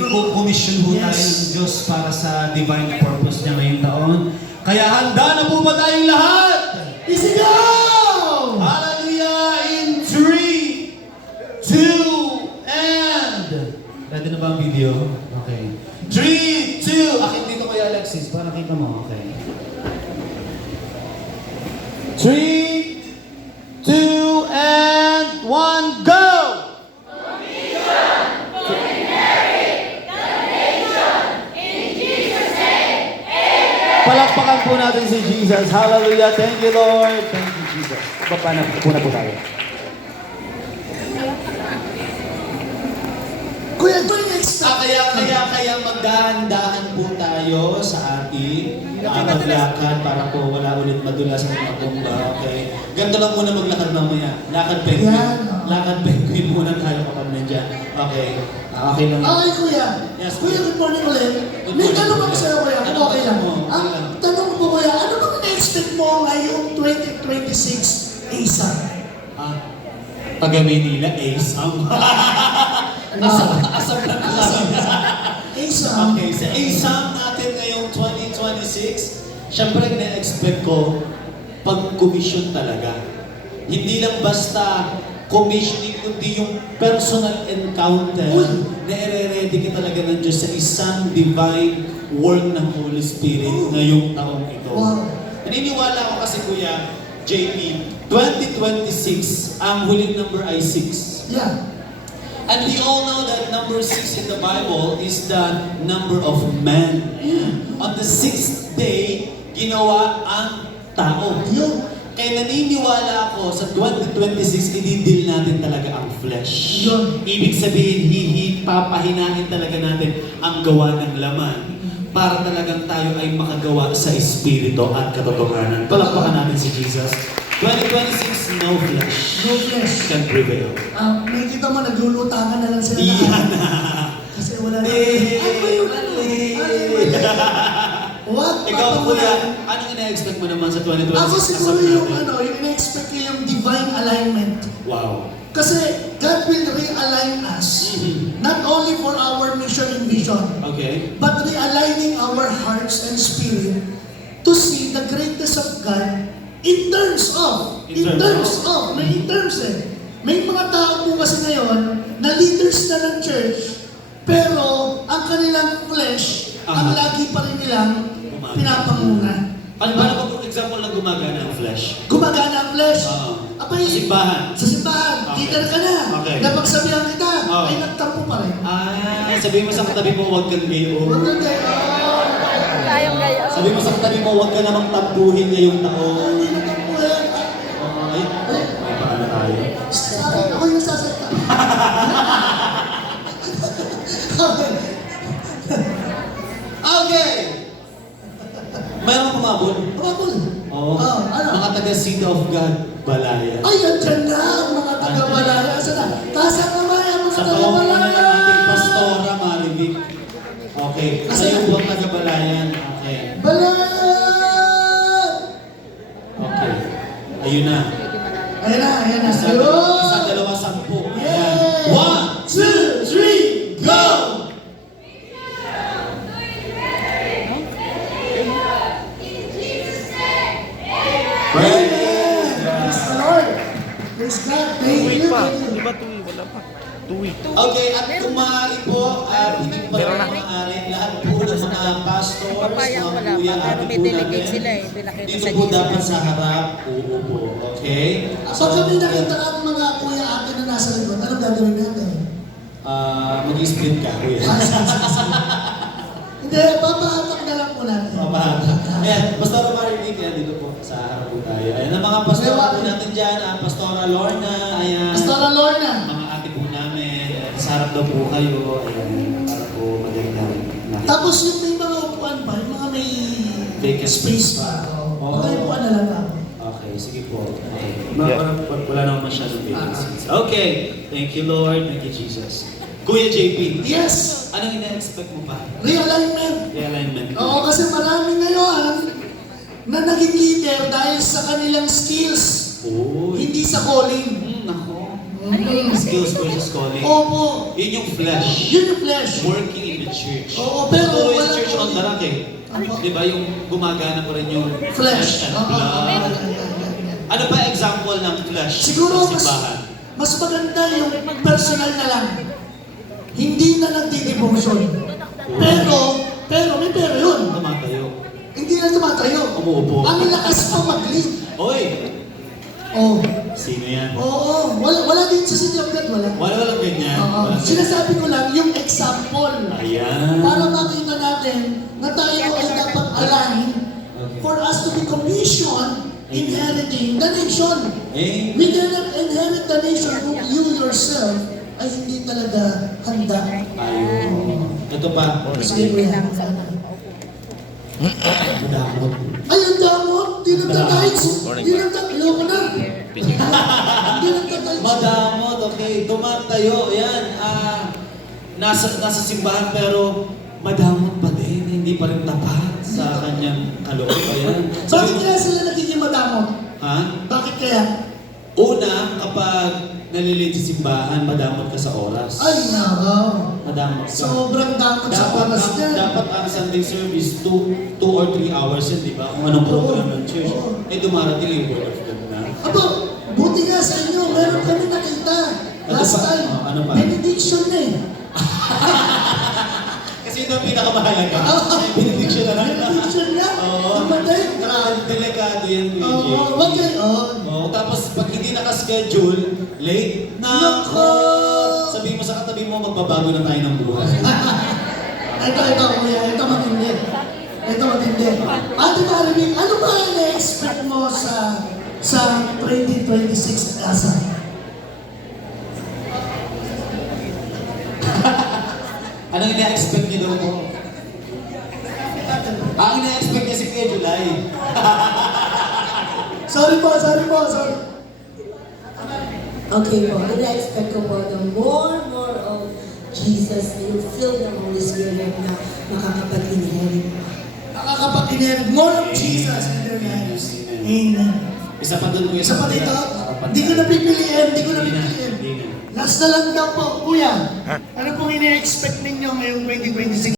Nag-commission ho tayo ng Diyos para sa divine purpose niya ngayong taon. Kaya handa na po ba tayong lahat? Isigaw! Hallelujah! In 3, 2, and... Ready na ba ang video? Okay. 3, 2... Akin dito kay Alexis, para kita mo. Okay. 3, 2, and 1, go! Palakpakan po natin si Jesus. Hallelujah. Thank you, Lord. Thank you, Jesus. Baba na po tayo. Kuya, ito yung expect. Kaya magdahan-dahan po tayo sa ating maglakad para po wala ulit madulas ang mga bomba. Okay? Ganito lang muna maglakad mamaya. Lakad penguin. Yan. Lakad penguin muna tayo kapag nandyan. Okay. Okay lang. Okay, Kuya. Yes, Kuya, good morning ulit. Good May morning, tanong ako Kuya. sa'yo, Kuya. Ano Kung okay lang. mo? Ang Okay lang. tanong ko, Kuya, ano bang na-expect mo ngayong 2026 ASAP? Taga Maynila, ASAM. Asam lang nasabi. ASAP? Okay, sa ASAM natin ngayong 2026, syempre na-expect ko pag-commission talaga. Hindi lang basta commissioning, kundi yung personal encounter na i-ready ka talaga ng Diyos sa isang divine work ng Holy Spirit ngayong taong ito. Wow. Naniniwala ko kasi, Kuya JP, 2026, ang huling number ay 6. Yeah. And we all know that number 6 in the Bible is the number of man. On the 6th day, ginawa ang tao. Yun. Kaya naniniwala ako sa 2026, ididil natin talaga ang flesh. Yun. Ibig sabihin, papahinahin talaga natin ang gawa ng laman para talagang tayo ay makagawa sa espiritu at katotohanan. Palakpakan natin si Jesus. 2026, no flesh. No flesh. Can prevail. May kita mo, naglulutangan na lang sila. Iyan na. Kasi wala na. Mali. Ano ba yun? Ano? What? Ikaw, Kuya, anong ina-expect mo naman sa 2026? Ako siguro Asap yung natin. yung ina-expect ko yung divine alignment. Wow. Kasi God will realign us, not only for our mission and vision, Okay. but realigning our hearts and spirit to see the greatness of God in terms of. May mga tao po kasi ngayon na leaders na ng church, pero ang kanilang flesh, ang lagi pa rin nilang pinapanguna. Paano ba kung example lang gumagana ang flesh? Gumagana ang flesh. Oo. Abay, Sa simbahan. Sa simbahan, Okay. leader ka na. Okay. Napagsabihan kita, Oo. ay nagtampo pa rin. Sabihin mo sa katabi mo, huwag kang gayo. Huwag kang gaya. Tayong gayo. Sabihin mo sa katabi mo, huwag ka namang tampuhin ngayong taon. Hindi nagtampo yan. Ay, may paano tayo? Sa akin, ako yung nasasalita. Okay! Mayroon kumabot? Tumabol. Oo. Ano? Mga taga City of God, Balaya. Ay, andyan na ang mga taga-balaya. Asa na? Taas ang kamay ang mga Sa pamumuno ng taga-balaya. ating Pastora Marivic. Okay. Kayo po ang taga-Balayan. Okay. Balaya! Okay. Ayun na. Ayan na, ayan na. Isa, Ayun! dalawa, 10. Ayan. Yay! 1, 2, 3, go! Praise Praise the Lord. Praise God. Thank you. Thank you. Di ba 2 week? Wala pa. 2 week. Okay, at kumari po, at hindi pa rin maaari, lahat po ng mga pastors, Papaya mga wala kuya, pa, pero ate may po delegate natin, sila eh. Pinakita dito sa po GC dapat natin. sa harap, uupo, okay? Pag kami nakita ang mga kuya ate na nasa likod, anong gagawin natin? Mag-split ka, kuya. Hindi, papahatak na lang po natin. Pamahata. Ayan, Pastora Marivic, yan, dito po sa harap po tayo. Ayan, ang mga pastora po natin dyan, Pastora Lorna, ayan. Pastora Lorna. Mga ate po namin, ayan, sa harap daw po kayo, ayan, para po maganda. Tapos yung may mga upuan pa, yung mga may Vacant space pa. Oo. Magkaipuan na lang ako. Okay, sige po. Okay. Wala naman masyadong vacancies. Okay. Thank you, Lord. Thank you, Jesus. Kuya JP, Yes! anong ina-expect mo pa? Realignment. Realignment. Oo, kasi marami ngayon na naging leader dahil sa kanilang skills, Uy. hindi sa calling. Nako. Skills versus calling. Opo. Yun yung flesh. Yun yung flesh. Working in the church. Oo, pero Totoo yung wala- church on the rock eh. Opo. Di ba yung gumagana pa rin yung Flesh. and Oo. blood. Ano ba example ng flesh Siguro sa simbahan? mas maganda yung personal na lang. Hindi na nagdi-devotion. Pero may pero yun. Tumatayo. Hindi na tumatayo. Umuupo. Ang lakas pa mag-lead. Oy! Oh. Sino yan? Oo. Wala din sa City of God, wala. Walang ganyan. Oo. Walang- Sinasabi ko lang yung example. Ayan. Para makita natin na tayo ay dapat align for us to be commissioned inheriting the nation. Eh, We cannot inherit the nation kung you yourself ay hindi talaga handa. ayun. Ito pa. Sige, kuya. Madamot. Ay, ang damot! Di nagtatights! Di nagtatights! na! Di nagtatights! Madamot, okay. Tumatayo, yan. Nasa simbahan pero madamot pa din. Hindi pa rin tapat sa kanyang kalooban. Bakit kaya sila nagiging madamot? Ha? Bakit kaya? Una, kapag nalilid sa simbahan, madamot ka sa oras. Ay, nako! Madamot ka. Sobrang damot sa Dapat oras ang, niya. dapat ang Sunday service 2 or 3 hours yun, di ba? Kung anong program ng church. Oo. Eh, dumarating yung word of God na. Aba, buti nga sa inyo, meron kami nakita. Ano Last pa? time, Oh, ano pa? benediction na eh. Kasi ito ang pinakamahalaga. Benediction na lang. Benediction na. Oo. Tumatay. Grabe, delikado yan, Kuya Oo, Jay. wag kayo. Oo. Oo, tapos pag hindi nakaschedule, late na ako. Nako! Sabihin mo sa katabi mo, magbabago na tayo ng buhay. Ito, kuya. Ito matindi. Ito matindi. Ate Marilyn, ano ba ang na-expect mo sa 2026 asa? Anong ina-expect niyo daw po? Ang ina-expect niya si Kuya July. Sorry. Okay po, ina-expect ko po na more of Jesus, yung filled ng Holy Spirit na makakapag-inherit. Nakakapag-inherit more of Jesus in their lives. Amen. Isa pa doon, Kuya. Isa pa dito, hindi ko na pipiliin. Last na lang daw po, kuya. Ano pong ina-expect ninyo ngayong 2026?